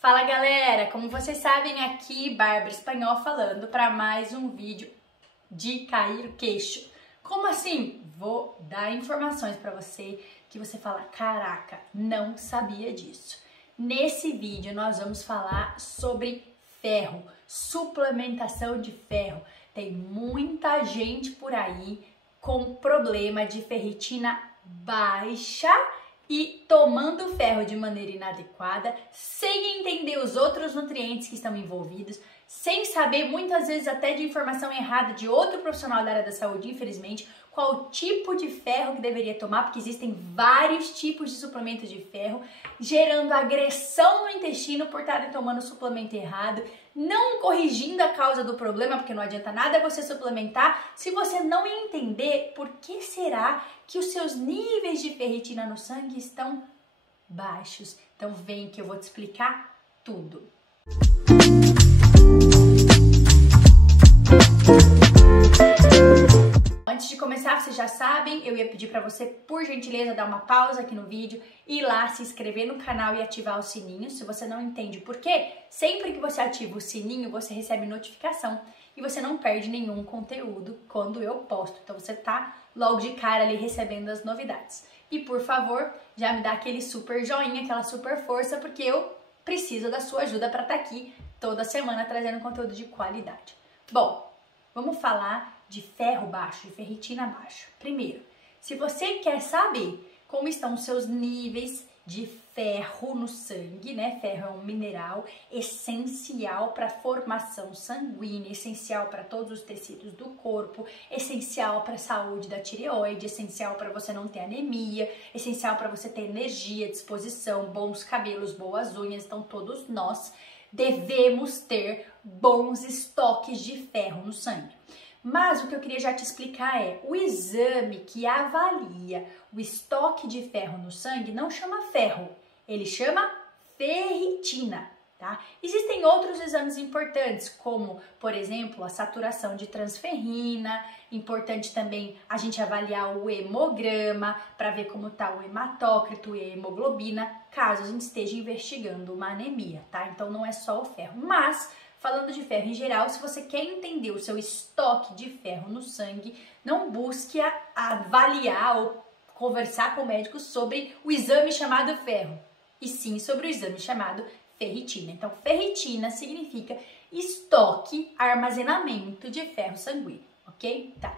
Fala galera, como vocês sabem aqui, Bárbara Espanhol falando para mais um vídeo de cair o queixo. Como assim? Vou dar informações para você que você fala, caraca, não sabia disso. Nesse vídeo nós vamos falar sobre ferro, suplementação de ferro. Tem muita gente por aí com problema de ferritina baixa e tomando ferro de maneira inadequada, sem entender os outros nutrientes que estão envolvidos, sem saber muitas vezes até de informação errada de outro profissional da área da saúde, infelizmente, qual tipo de ferro que deveria tomar, porque existem vários tipos de suplementos de ferro, gerando agressão no intestino por estarem tomando suplemento errado, não corrigindo a causa do problema, porque não adianta nada você suplementar se você não entender por que será que os seus níveis de ferritina no sangue estão baixos. Então vem que eu vou te explicar tudo. Antes de começar, vocês já sabem, eu ia pedir para você, por gentileza, dar uma pausa aqui no vídeo, ir lá, se inscrever no canal e ativar o sininho. Se você não entende por quê, sempre que você ativa o sininho, você recebe notificação e você não perde nenhum conteúdo quando eu posto. Então você tá logo de cara ali recebendo as novidades. E por favor, já me dá aquele super joinha, aquela super força, porque eu preciso da sua ajuda para estar aqui toda semana trazendo conteúdo de qualidade. Bom, vamos falar de ferro baixo, de ferritina baixo. Primeiro, se você quer saber como estão os seus níveis de ferro no sangue, né? Ferro é um mineral essencial para a formação sanguínea, essencial para todos os tecidos do corpo, essencial para a saúde da tireoide, essencial para você não ter anemia, essencial para você ter energia, disposição, bons cabelos, boas unhas. Então todos nós devemos ter bons estoques de ferro no sangue. Mas o que eu queria já te explicar é, o exame que avalia o estoque de ferro no sangue não chama ferro, ele chama ferritina, tá? Existem outros exames importantes, como, por exemplo, a saturação de transferrina, importante também a gente avaliar o hemograma, para ver como tá o hematócrito e a hemoglobina, caso a gente esteja investigando uma anemia, tá? Então não é só o ferro, mas falando de ferro em geral, se você quer entender o seu estoque de ferro no sangue, não busque avaliar ou conversar com o médico sobre o exame chamado ferro, e sim sobre o exame chamado ferritina. Então, ferritina significa estoque, armazenamento de ferro sanguíneo, ok? Tá.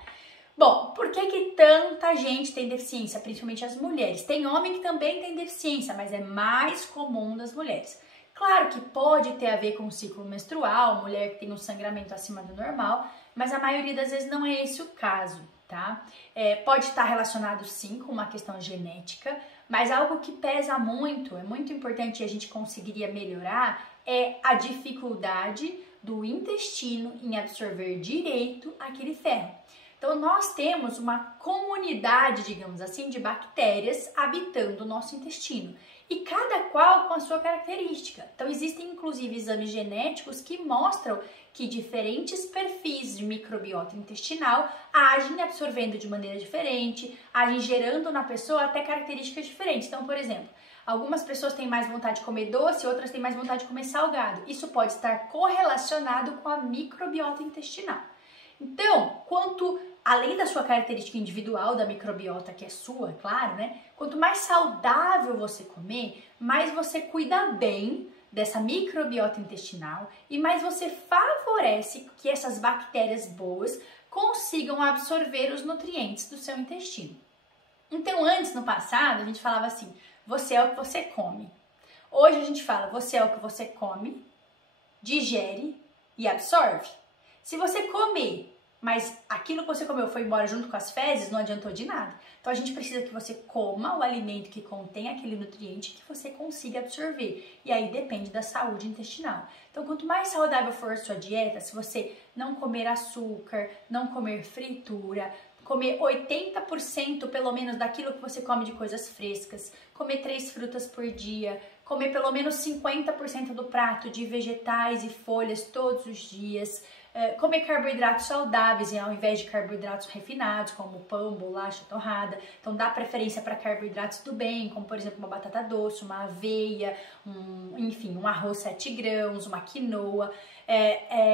Bom, por que tanta gente tem deficiência, principalmente as mulheres? Tem homem que também tem deficiência, mas é mais comum das mulheres. Claro que pode ter a ver com o ciclo menstrual, mulher que tem um sangramento acima do normal, mas a maioria das vezes não é esse o caso, tá? Pode estar relacionado sim com uma questão genética, mas algo que pesa muito, é muito importante e a gente conseguiria melhorar, é a dificuldade do intestino em absorver direito aquele ferro. Então nós temos uma comunidade, digamos assim, de bactérias habitando o nosso intestino. E cada qual com a sua característica. Então existem inclusive exames genéticos que mostram que diferentes perfis de microbiota intestinal agem absorvendo de maneira diferente, agem gerando na pessoa até características diferentes. Então, por exemplo, algumas pessoas têm mais vontade de comer doce, outras têm mais vontade de comer salgado. Isso pode estar correlacionado com a microbiota intestinal. Então, além da sua característica individual da microbiota, que é sua, é claro, né? Quanto mais saudável você comer, mais você cuida bem dessa microbiota intestinal e mais você favorece que essas bactérias boas consigam absorver os nutrientes do seu intestino. Então, antes, no passado, a gente falava assim, você é o que você come. Hoje a gente fala, você é o que você come, digere e absorve. Se você comer, mas aquilo que você comeu foi embora junto com as fezes, não adiantou de nada. Então a gente precisa que você coma o alimento que contém aquele nutriente que você consiga absorver. E aí depende da saúde intestinal. Então quanto mais saudável for a sua dieta, se você não comer açúcar, não comer fritura, comer 80% pelo menos daquilo que você come de coisas frescas, comer 3 frutas por dia, comer pelo menos 50% do prato de vegetais e folhas todos os dias, comer carboidratos saudáveis ao invés de carboidratos refinados, como pão, bolacha, torrada. Então dá preferência para carboidratos do bem, como por exemplo uma batata doce, uma aveia, enfim, um arroz 7 grãos, uma quinoa,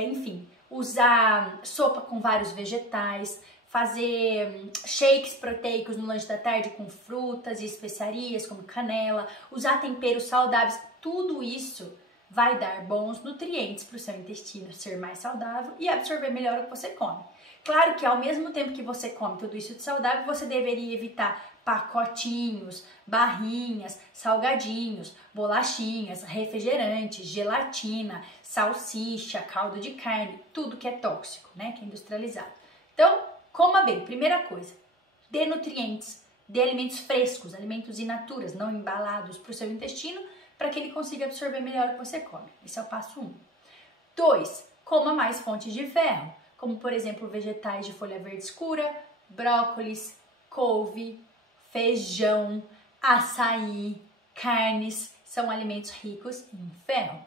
enfim, usar sopa com vários vegetais, fazer shakes proteicos no lanche da tarde com frutas e especiarias como canela, usar temperos saudáveis, tudo isso vai dar bons nutrientes para o seu intestino ser mais saudável e absorver melhor o que você come. Claro que ao mesmo tempo que você come tudo isso de saudável, você deveria evitar pacotinhos, barrinhas, salgadinhos, bolachinhas, refrigerantes, gelatina, salsicha, caldo de carne, tudo que é tóxico, né, que é industrializado. Então, coma bem, primeira coisa, dê nutrientes, dê alimentos frescos, alimentos in naturas, não embalados para o seu intestino, para que ele consiga absorver melhor o que você come. Esse é o passo 1. 2, coma mais fontes de ferro, como por exemplo vegetais de folha verde escura, brócolis, couve, feijão, açaí, carnes, são alimentos ricos em ferro.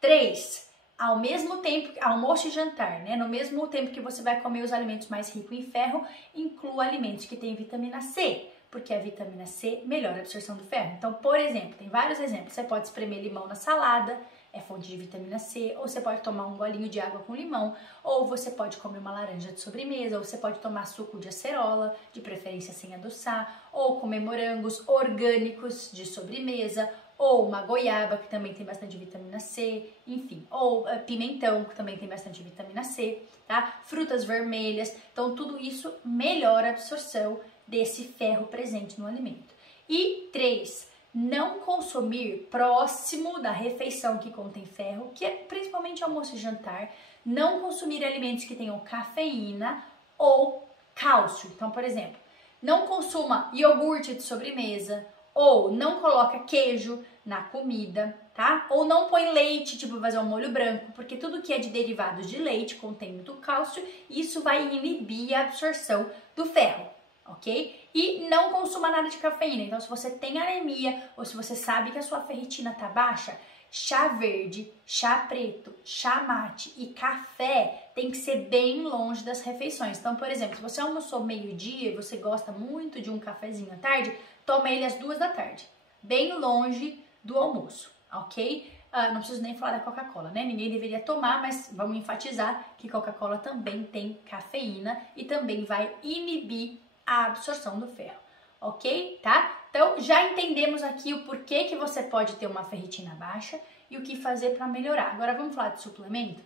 3, ao mesmo tempo, almoço e jantar, né? No mesmo tempo que você vai comer os alimentos mais ricos em ferro, inclua alimentos que têm vitamina C, porque a vitamina C melhora a absorção do ferro. Então, por exemplo, tem vários exemplos. Você pode espremer limão na salada, é fonte de vitamina C, ou você pode tomar um golinho de água com limão, ou você pode comer uma laranja de sobremesa, ou você pode tomar suco de acerola, de preferência sem adoçar, ou comer morangos orgânicos de sobremesa, ou uma goiaba, que também tem bastante vitamina C, enfim, ou pimentão, que também tem bastante vitamina C, tá? Frutas vermelhas, então tudo isso melhora a absorção desse ferro presente no alimento. E 3, não consumir próximo da refeição que contém ferro, que é principalmente almoço e jantar, não consumir alimentos que tenham cafeína ou cálcio. Então, por exemplo, não consuma iogurte de sobremesa, ou não coloca queijo na comida, tá? Ou não põe leite, tipo fazer um molho branco, porque tudo que é de derivados de leite contém muito cálcio e isso vai inibir a absorção do ferro, ok? E não consuma nada de cafeína. Então, se você tem anemia ou se você sabe que a sua ferritina tá baixa, chá verde, chá preto, chá mate e café tem que ser bem longe das refeições. Então, por exemplo, se você almoçou meio-dia e você gosta muito de um cafezinho à tarde, toma ele às 2 da tarde, bem longe do almoço, ok? Não preciso nem falar da Coca-Cola, né? Ninguém deveria tomar, mas vamos enfatizar que Coca-Cola também tem cafeína e também vai inibir a absorção do ferro, ok? Tá? Então, já entendemos aqui o porquê que você pode ter uma ferritina baixa e o que fazer para melhorar. Agora, vamos falar de suplemento?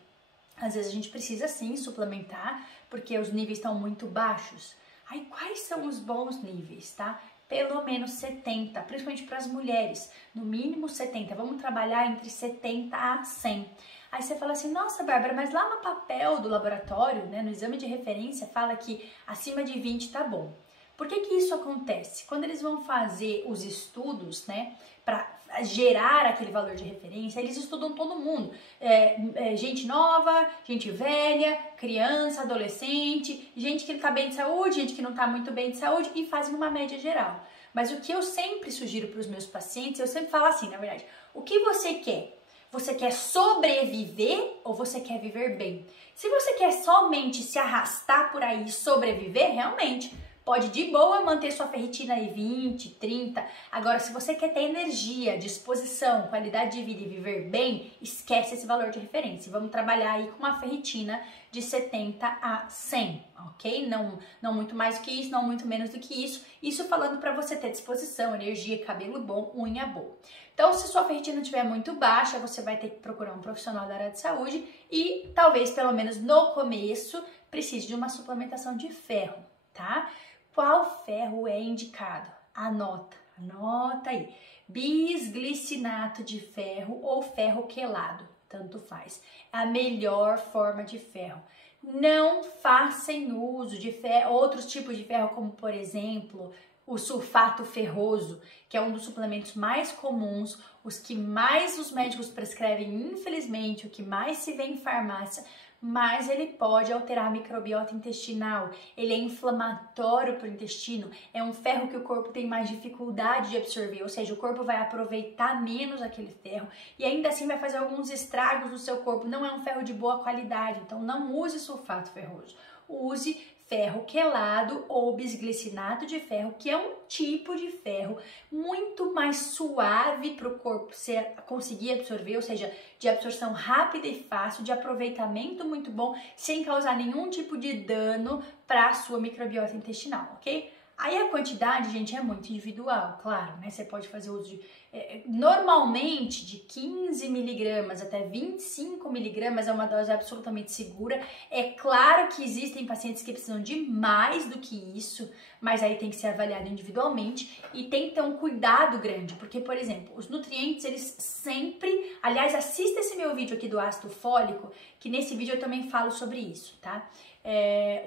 Às vezes a gente precisa sim suplementar, porque os níveis estão muito baixos. Aí, quais são os bons níveis, tá? Pelo menos 70, principalmente para as mulheres, no mínimo 70, vamos trabalhar entre 70 a 100. Aí você fala assim, nossa Bárbara, mas lá no papel do laboratório, né, no exame de referência, fala que acima de 20 tá bom. Por que que isso acontece? Quando eles vão fazer os estudos, né, para gerar aquele valor de referência, eles estudam todo mundo, gente nova, gente velha, criança, adolescente, gente que tá bem de saúde, gente que não tá muito bem de saúde e fazem uma média geral. Mas o que eu sempre sugiro para os meus pacientes, eu sempre falo assim, na verdade, o que você quer? Você quer sobreviver ou você quer viver bem? Se você quer somente se arrastar por aí e sobreviver, realmente, pode de boa manter sua ferritina aí 20, 30. Agora, se você quer ter energia, disposição, qualidade de vida e viver bem, esquece esse valor de referência. Vamos trabalhar aí com uma ferritina de 70 a 100, ok? Não muito mais do que isso, não muito menos do que isso. Isso falando para você ter disposição, energia, cabelo bom, unha boa. Então, se sua ferritina estiver muito baixa, você vai ter que procurar um profissional da área de saúde e talvez, pelo menos no começo, precise de uma suplementação de ferro, tá? Qual ferro é indicado? Anota aí. Bisglicinato de ferro ou ferro quelado, tanto faz. É a melhor forma de ferro. Não façam uso de ferro, outros tipos de ferro, como por exemplo, o sulfato ferroso, que é um dos suplementos mais comuns, os que mais os médicos prescrevem, infelizmente, o que mais se vê em farmácia, mas ele pode alterar a microbiota intestinal, ele é inflamatório para o intestino, é um ferro que o corpo tem mais dificuldade de absorver, ou seja, o corpo vai aproveitar menos aquele ferro e ainda assim vai fazer alguns estragos no seu corpo, não é um ferro de boa qualidade, então não use sulfato ferroso, use ferro quelado ou bisglicinato de ferro, que é um tipo de ferro muito mais suave para o corpo conseguir absorver, ou seja, de absorção rápida e fácil, de aproveitamento muito bom, sem causar nenhum tipo de dano para a sua microbiota intestinal, ok? Aí a quantidade, gente, é muito individual, claro, né? Você pode fazer uso de, normalmente, de 15 miligramas até 25 miligramas é uma dose absolutamente segura. É claro que existem pacientes que precisam de mais do que isso, mas aí tem que ser avaliado individualmente e tem que ter um cuidado grande, porque, por exemplo, os nutrientes, eles sempre... Aliás, assista esse meu vídeo aqui do ácido fólico, que nesse vídeo eu também falo sobre isso, tá?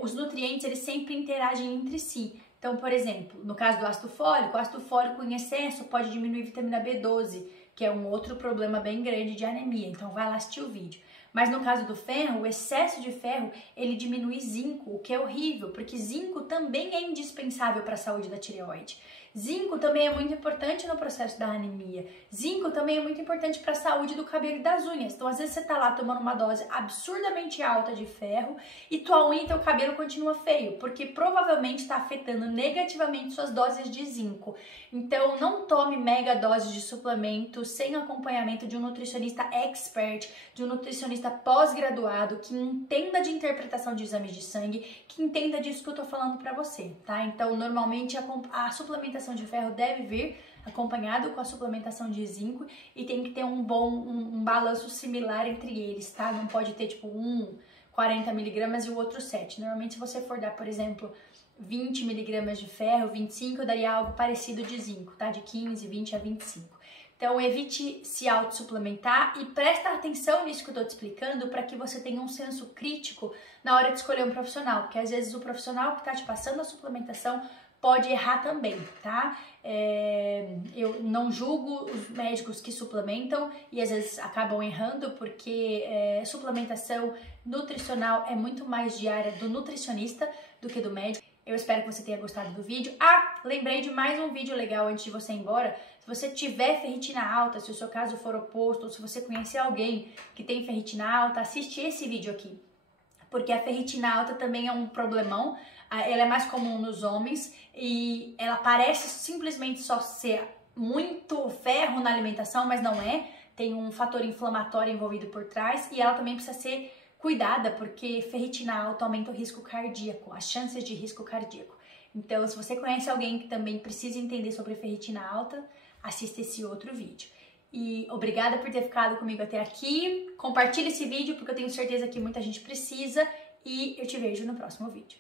Os nutrientes, eles sempre interagem entre si. Então, por exemplo, no caso do ácido fólico em excesso pode diminuir vitamina B12, que é um outro problema bem grande de anemia. Então, vai lá assistir o vídeo. Mas no caso do ferro, o excesso de ferro, ele diminui zinco, o que é horrível, porque zinco também é indispensável para a saúde da tireoide. Zinco também é muito importante no processo da anemia. Zinco também é muito importante para a saúde do cabelo e das unhas. Então, às vezes você tá lá tomando uma dose absurdamente alta de ferro e tua unha e teu cabelo continua feio, porque provavelmente está afetando negativamente suas doses de zinco. Então, não tome mega doses de suplemento sem acompanhamento de um nutricionista expert, de um nutricionista pós-graduado que entenda de interpretação de exames de sangue, que entenda disso que eu tô falando para você, tá? Então, normalmente a suplementação de ferro deve vir acompanhado com a suplementação de zinco e tem que ter um balanço similar entre eles, tá? Não pode ter tipo 40 miligramas e o outro 7. Normalmente, se você for dar, por exemplo, 20 miligramas de ferro, 25, daria algo parecido de zinco, tá? De 15, 20 a 25. Então, evite se autossuplementar e presta atenção nisso que eu tô te explicando para que você tenha um senso crítico na hora de escolher um profissional, porque às vezes o profissional que tá te passando a suplementação pode errar também, tá? Eu não julgo os médicos que suplementam e às vezes acabam errando porque suplementação nutricional é muito mais de área do nutricionista do que do médico. Eu espero que você tenha gostado do vídeo. Lembrei de mais um vídeo legal antes de você ir embora. Se você tiver ferritina alta, se o seu caso for oposto, ou se você conhecer alguém que tem ferritina alta, assiste esse vídeo aqui. Porque a ferritina alta também é um problemão. Ela é mais comum nos homens e ela parece simplesmente só ser muito ferro na alimentação, mas não é. Tem um fator inflamatório envolvido por trás e ela também precisa ser cuidada, porque ferritina alta aumenta o risco cardíaco, as chances de risco cardíaco. Então, se você conhece alguém que também precisa entender sobre ferritina alta, assista esse outro vídeo. E obrigada por ter ficado comigo até aqui. Compartilhe esse vídeo, porque eu tenho certeza que muita gente precisa. E eu te vejo no próximo vídeo.